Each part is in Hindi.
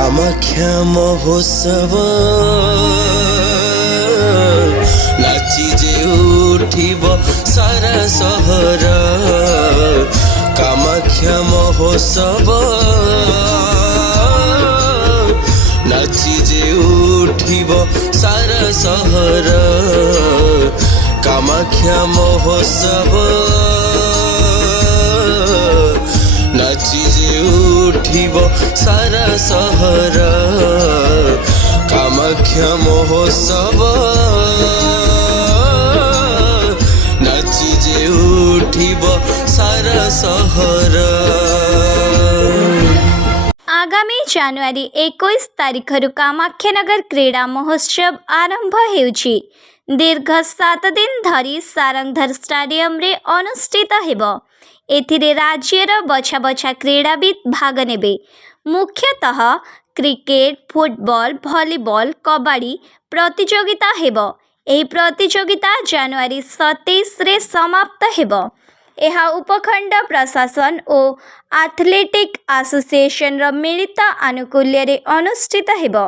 कामाख्या महोत्सव नाची जे उठिब सारा सहर कामाख्या महोत्सव नाची जे उठिब सारा सहर कामाख्या महोत्सव नाची जे उठिब सारा सहर कामाख्या महोत्सव नाची जे उठिब सारा सहर। आगामी जानुआरी 21 तारिखरु कामाख्यानगर क्रीड़ा महोत्सव आरंभ हेउछि। दीर्घ 7 दिन धरी सारंगधर स्टाडियम रे अनुष्ठित हेबो। एथिरे राज्यर बछा बछा क्रीड़ाविद भाग नेबे। मुख्यतः क्रिकेट, फुटबॉल, भॉलीबॉल, कबड्डी प्रतियोगिता हेबो। एही प्रतियोगिता जानुआरी 27 रे समाप्त हेबो। यह उपखंड प्रशासन और एथलेटिक एसोसिएशन रो मिलित आनुकूल्य रे अनुष्ठित हेबो।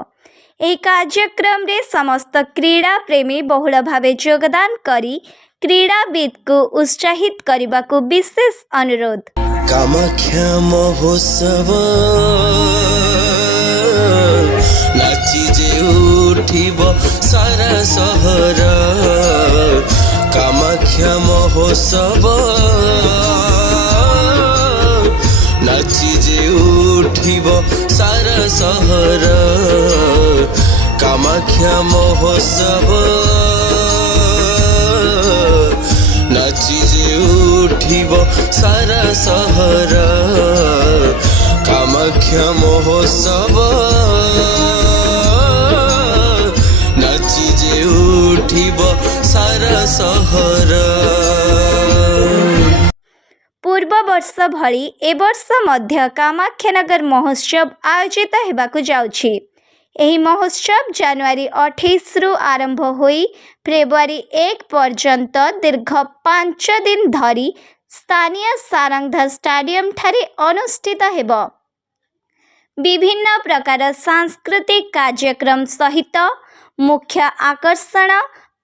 एही कार्यक्रम रे समस्त क्रीड़ा प्रेमी बहुल भावे योगदान करी क्रीड़ाविद को उत्साहित करने को विशेष अनुरोध। कामाख्या महोत्सव नाची जे उठिब सारा सहर कामाख्या महोत्सव नाची जे उठिब सारा सहर कामाख्या महोत्सव नाची जे उठिब सारा सहर कामाख्या महोत्सव नाची जे उठिब सारा सहर। पूर्व वर्ष भली ए वर्ष मध्य कामाख्यानगर महोत्सव आयोजित हेबाकु जाउछि। एही महोत्सव जानुआरी 28 रु आरंभ होई फेब्रुआरी 1 पर्यंत दीर्घ 5 दिन धरी स्थानीय सारंगधर स्टाडियम ठारे अनुष्ठित हेबो। विभिन्न प्रकार सांस्कृतिक कार्यक्रम सहित मुख्य आकर्षण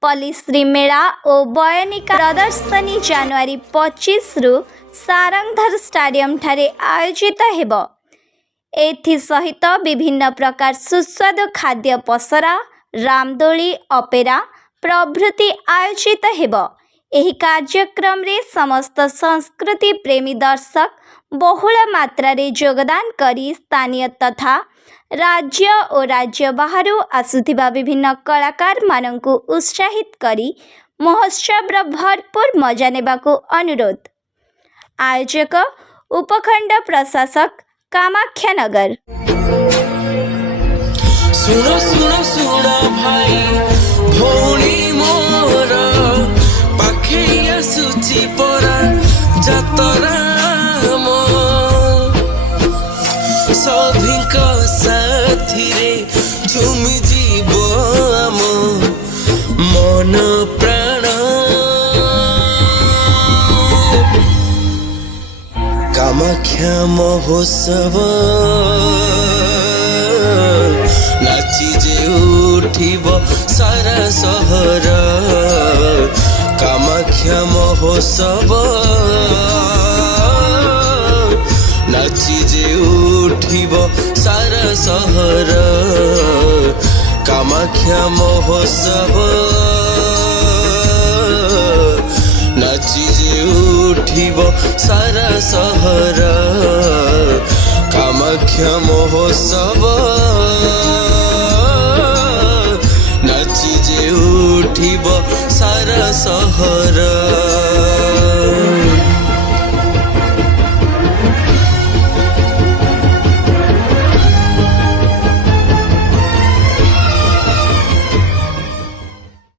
पल्लीश्री मेला और बयानिका प्रदर्शनी जानुआरी 25 रु सारंगधर स्टाडियम ठारे आयोजित हेबो। एथि सहित विभिन्न प्रकार सुस्वादु खाद्य पसरा, रामदोली, अपेरा प्रभृति आयोजित हेबो। एही कार्यक्रम रे समस्त संस्कृति प्रेमी दर्शक बहुल मात्रा रे योगदान करी स्थानीय तथा राज्य और राज्य बाहरु आसुथिबा विभिन्न कलाकार माननकु उत्साहित करी महोत्सव रो भरपूर मजा नेबाकु अनुरोध। आयोजक उपखंड प्रशासक कामाख्यानगर। सुनो सुनो सुनो भाई भौणी मोर पाखे आसुची परा जातरा मो सभिंक साथी रे झुमी जीव आम मन प्राण कामाख्या महोत्सव नाची जे उठिब सारा सहर कामाख्या महोत्सव नाची जे उठिब सारा सहर कामाख्या महोत्सव नाची जे उठिब सारा सहर कामाख्या महोत्सव नाची जे उठिब सारा सहर।